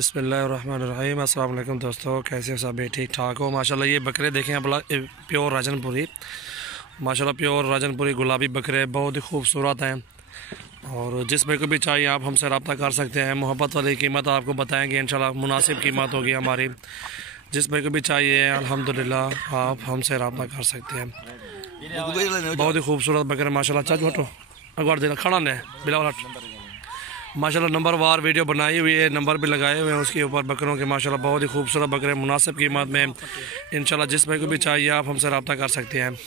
बिस्मिल्लाहिर्रहमानिर्रहीम। अस्सलाम वालेकुम दोस्तों, कैसे हो सब? ठीक ठाक हो माशाल्लाह। ये बकरे देखें आप, प्योर राजनपुरी माशाल्लाह, प्योर राजनपुरी गुलाबी बकरे बहुत ही खूबसूरत हैं। और जिस भाई को भी चाहिए आप हमसे रब्ता कर सकते हैं। मोहब्बत वाली कीमत आपको बताएंगे इंशाल्लाह, मुनासिब कीमत होगी हमारी। जिस भाई को भी चाहिए अल्हम्दुलिल्लाह आप हमसे रब्ता कर सकते हैं। बहुत ही खूबसूरत बकरे माशाल्लाह। चाचू हटो अगवार देना खड़ा ने बिलावल माशाल्लाह। नंबर वार वीडियो बनाई हुई है, नंबर भी लगाए हुए हैं उसके ऊपर बकरों के माशाल्लाह। बहुत ही खूबसूरत बकरे मुनासिब कीमत में इंशाल्लाह। जिस भाई को भी चाहिए आप हमसे रब्ता कर सकते हैं।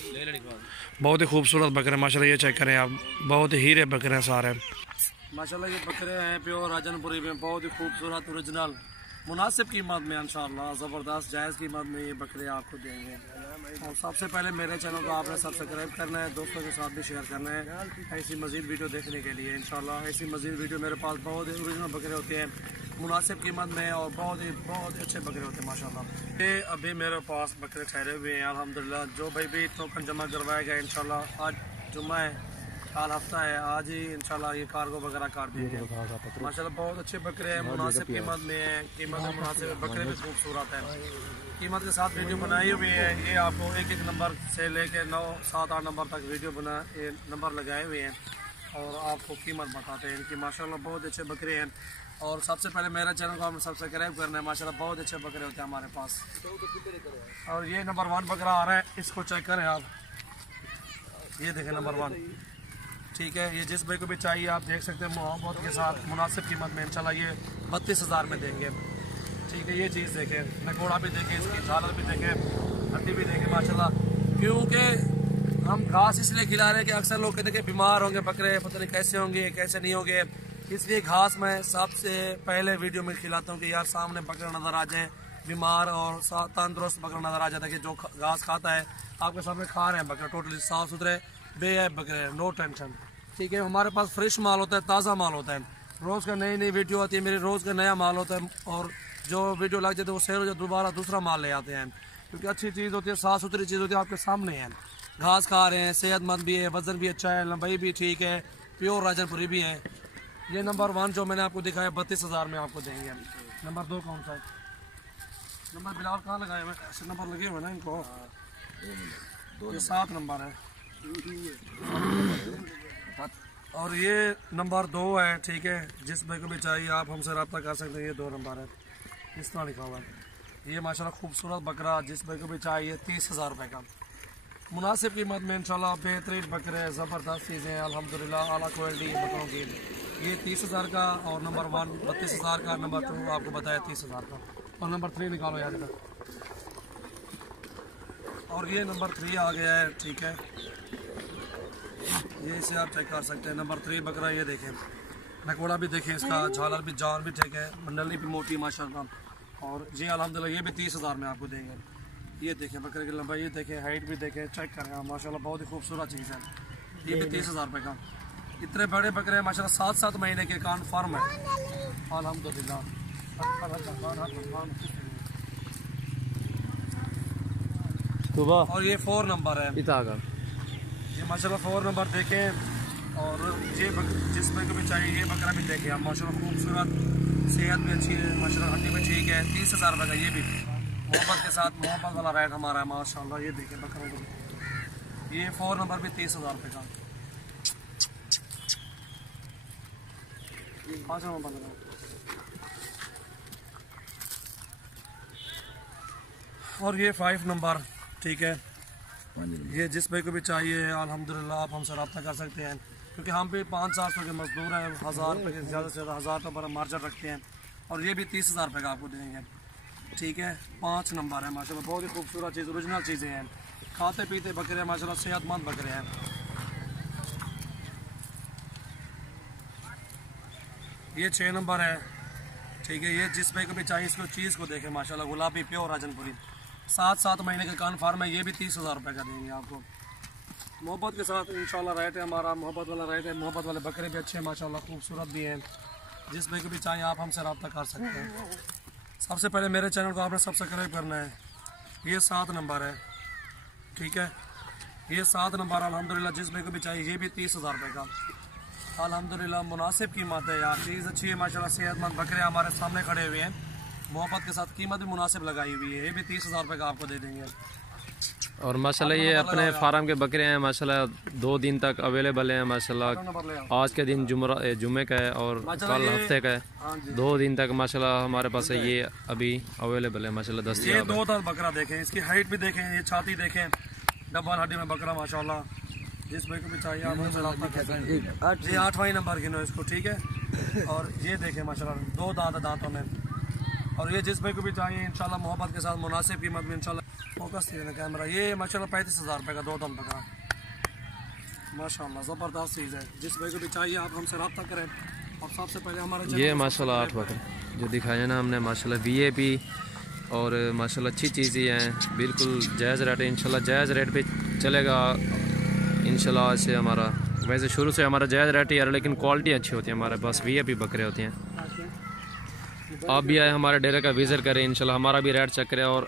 बहुत ही खूबसूरत बकरे माशाल्लाह। ये चेक करें आप, बहुत ही हीरे बकरे हैं सारे माशाल्लाह। ये बकरे हैं प्योर राजनपुरी में, बहुत ही खूबसूरत ओरिजिनल मुनासिब कीमत में इंशाल्लाह। ज़बरदस्त जायज़ कीमत में ये बकरे आपको देंगे। और सबसे पहले मेरे चैनल को आपने सब्सक्राइब करना है, दोस्तों के साथ भी शेयर करना है ऐसी मज़ीद वीडियो देखने के लिए इंशाल्लाह। ऐसी मज़ीद वीडियो मेरे पास बहुत ही ओरिजिनल बकरे होते हैं मुनासिब कीमत में, और बहुत ही अच्छे बकरे होते हैं माशाल्लाह। ये अभी मेरे पास बकरे ठहरे हुए हैं अल्हम्दुलिल्लाह। जो भाई भी टोकन जमा करवाएगा इंशाल्लाह, आज जुम्मा है, कल हफ्ता है, आज ही इंशाल्लाह ये कार्गो वगैरह कर देंगे माशाल्लाह। बहुत अच्छे बकरे हैं, मुनासिब कीमत में है, कीमत में मुनासिब बकरे भी खूबसूरत हैं। कीमत के साथ वीडियो बनाई हुई है। ये आपको एक नंबर से लेके 9, 7, 8 नंबर तक वीडियो ये नंबर लगाए हुए हैं और आपको कीमत बताते हैं इनकी माशाल्लाह। बहुत अच्छे बकरे हैं। और सबसे पहले मेरा चैनल को आपने सब्सक्राइब करना है माशाल्लाह। बहुत अच्छे बकरे होते हैं हमारे पास। और ये नंबर 1 बकरा आ रहा है, इसको चेक करें आप, ये देखें नंबर 1, ठीक है। ये जिस भाई को भी चाहिए आप देख सकते हैं मोहब्बत के साथ मुनासिब कीमत में इंशाल्लाह ये 32,000 में देंगे, ठीक है। ये चीज़ देखें, नकोड़ा भी देखें, इसकी झालर भी देखें, हड्डी भी देखें माशाल्लाह। क्योंकि हम घास इसलिए खिला रहे हैं कि अक्सर लोग कहते हैं कि बीमार होंगे बकरे, पता नहीं कैसे होंगे कैसे नहीं होंगे, इसलिए घास मैं सबसे पहले वीडियो में खिलाता हूँ कि यार सामने बकरा नज़र आ जाए, बीमार और तंदुरुस्त बकरा नज़र आ जाता है कि जो घास खाता है आपके सामने खा रहे हैं बकरा, टोटली साफ़ सुथरे बेऐब बकरे, नो टेंशन, ठीक है। हमारे पास फ्रेश माल होता है, ताज़ा माल होता है, रोज़ का नई वीडियो आती है मेरी, रोज़ का नया माल होता है। और जो वीडियो लग जाते हैं वो सेल हो जाए, दोबारा दूसरा माल ले आते हैं, क्योंकि अच्छी चीज़ होती है, साफ़ सुथरी चीज़ होती है, आपके सामने है। घास खा रहे हैं, सेहतमंद भी है, वज़न भी अच्छा है, लंबाई भी ठीक है, प्योर राजनपुरी भी है। ये नंबर 1 जो मैंने आपको दिखाया 32,000 में आपको देंगे। नंबर 2 कौन सा है? नंबर बिलाल कहाँ लगाए हुए? ऐसे नंबर लगे हुए ना इनको, ये 7 नंबर है और ये नंबर 2 है, ठीक है। जिस भाई को भी चाहिए आप हमसे रब्ता कर सकते हैं। ये 2 नंबर है, इस तरह लिखा हुआ है। ये माशाल्लाह खूबसूरत बकरा, जिस भाई को भी चाहिए 30,000 रुपये का मुनासिब कीमत में इंशाल्लाह। बेहतरीन बकरे, ज़बरदस्त चीज़ें अल्हम्दुलिल्लाह, आला क्वालिटी बकरों की। ये 30,000 का, और नंबर 1 32,000 का, नंबर 2 आपको बताया 30,000 का, और नंबर 3 निकालो यार इधर। और ये नंबर 3 आ गया है, ठीक है। ये इसे आप चेक कर सकते हैं, नंबर 3 बकरा। ये देखें, नकोड़ा भी देखें, इसका झालर भी, जान भी ठीक है, मंडली भी मोटी माशाल्लाह। और ये अल्हम्दुलिल्लाह ये भी 30,000 में आपको देंगे। ये देखें बकरे की लंबाई, ये देखें, हाइट भी देखें, चेक करें आप माशाल्लाह। बहुत ही खूबसूरत चीज़ है, ये भी 30,000 रुपये का। इतने बड़े बकरे हैं माशाल्लाह, 7-7 महीने के कन्फर्म है अल्हम्दुलिल्लाह। और ये 4 नंबर है, ये माशाल्लाह 4 नंबर देखें। और ये जिस भाई को भी चाहिए ये बकरा भी देखें आप माशाल्लाह, खूबसूरत, सेहत भी अच्छी है माशाल्लाह, हड्डी भी ठीक है। 30,000 रुपये का ये भी मोहब्बत के साथ, मोहब्बत वाला रेट हमारा है माशाल्लाह। ये देखें बकरों को, ये 4 नंबर भी 30,000 रुपये का। 5 नंबर लगा। और ये 5 नंबर, ठीक है। ये जिस भाई को भी चाहिए अल्हम्दुलिल्लाह आप हमसे रब्ता कर सकते हैं, क्योंकि हम भी 500-700 के मजदूर हैं, 1000 रुपये के ज़्यादा से ज़्यादा 1000 रुपये मार्जिन रखते हैं। और ये भी 30,000 रुपये का आपको देंगे, ठीक है। 5 नंबर है माशाल्लाह, बहुत ही खूबसूरत चीज़, ओरिजिनल चीज़ें हैं, खाते पीते बकरे हैं माशाल्लाह, सेहतमंद बकरे हैं। ये 6 नंबर है, ठीक है। ये जिस भाई को भी चाहिए इसको चीज़ को देखें माशाल्लाह, गुलाबी प्योर राजनपुरी, 7-7 महीने का कन्फर्म है। ये भी 30,000 रुपये का देंगे आपको मोहब्बत के साथ इंशाल्लाह। रेट है हमारा मोहब्बत वाला रेट है, मोहब्बत वाले बकरे भी अच्छे हैं माशाल्लाह, खूबसूरत भी हैं। जिस भाई को भी चाहिए आप हमसे रब्ता कर सकते हैं। सबसे पहले मेरे चैनल को आपने सब्सक्राइब करना है। ये 7 नंबर है, ठीक है। ये 7 नंबर अल्हम्दुलिल्लाह, जिस भाई को भी चाहिए ये भी 30,000 रुपये का। अल्हम्दुलिल्लाह मुनासिब कीमत है यार, चीज़ अच्छी है माशाल्लाह। सेहतमंद बकरे हमारे सामने खड़े हुए हैं, मोहब्बत के साथ कीमत भी मुनासिब लगाई हुई है। ये भी 30,000 रुपये का आपको दे देंगे। और माशाल्लाह ये अपने फार्म के बकरे हैं माशाल्लाह, 2 दिन तक अवेलेबल हैं माशाल्लाह। आज के दिन जुमे का है और कल हफ्ते का है, 2 दिन तक माशाल्लाह हमारे पास है ये अभी अवेलेबल है माशाल्लाह। ये 2 दांत बकरा देखें, इसकी हाइट भी देखें, ये छाती देखें, डबल हड्डी में बकरा माशाल्लाह। जिस भाई को भी चाहिए आप हमसे रब्ता कर सकते हैं। जी 8वां नंबर गिनो इसको, ठीक है। और ये देखें माशाल्लाह 2 दांत दांतों में। और ये जिस भाई को भी चाहिए इंशाल्लाह मोहब्बत के साथ मुनासिब कीमत में इंशाल्लाह। फोकस थी कैमरा, ये माशाल्लाह 35,000 रुपये का 2 दांत बकरा माशाल्लाह, ज़बरदस्त चीज़ है। जिस भाई को भी चाहिए आप हमसे रब्ता करें। और सबसे पहले हमारे ये माशाल्लाह 8 बकरे जो दिखाया ना हमने माशाल्लाह VIP और माशाल्लाह अच्छी चीज़ ही हैं, बिल्कुल जायज़ रेट है इंशाल्लाह। जायज़ रेट पे चलेगा इंशाल्लाह से हमारा। वैसे शुरू से हमारा जायज़ रेट ही है, लेकिन क्वालिटी अच्छी होती है हमारे पास, VIP बकरे होते हैं। आप भी आए हमारे डेरे का विज़िट करें इंशाल्लाह, हमारा भी रेट चेक करें और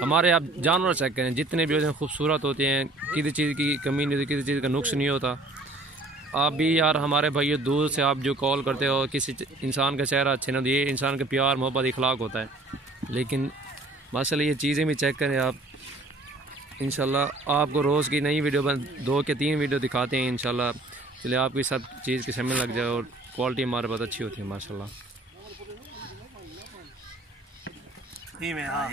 हमारे आप जानवर चेक करें, जितने भी होते हैं खूबसूरत होते हैं, किसी चीज़ की कमी नहीं होती, किसी चीज़ का नुक्स नहीं होता। आप भी यार हमारे भाइयों दूर से आप जो कॉल करते हो, किसी इंसान का चेहरा अच्छे ना, ये इंसान का प्यार मोहब्बत इखलाक होता है। लेकिन माशाल्लाह ये चीज़ें भी चेक करें आप इंशाल्लाह। आपको रोज़ की नई वीडियो 2 के 3 वीडियो दिखाते हैं इंशाल्लाह। चलिए आपकी सब चीज़ की समझ लग जाए और क्वालिटी हमारे पास अच्छी होती है माशाल्लाह। हाँ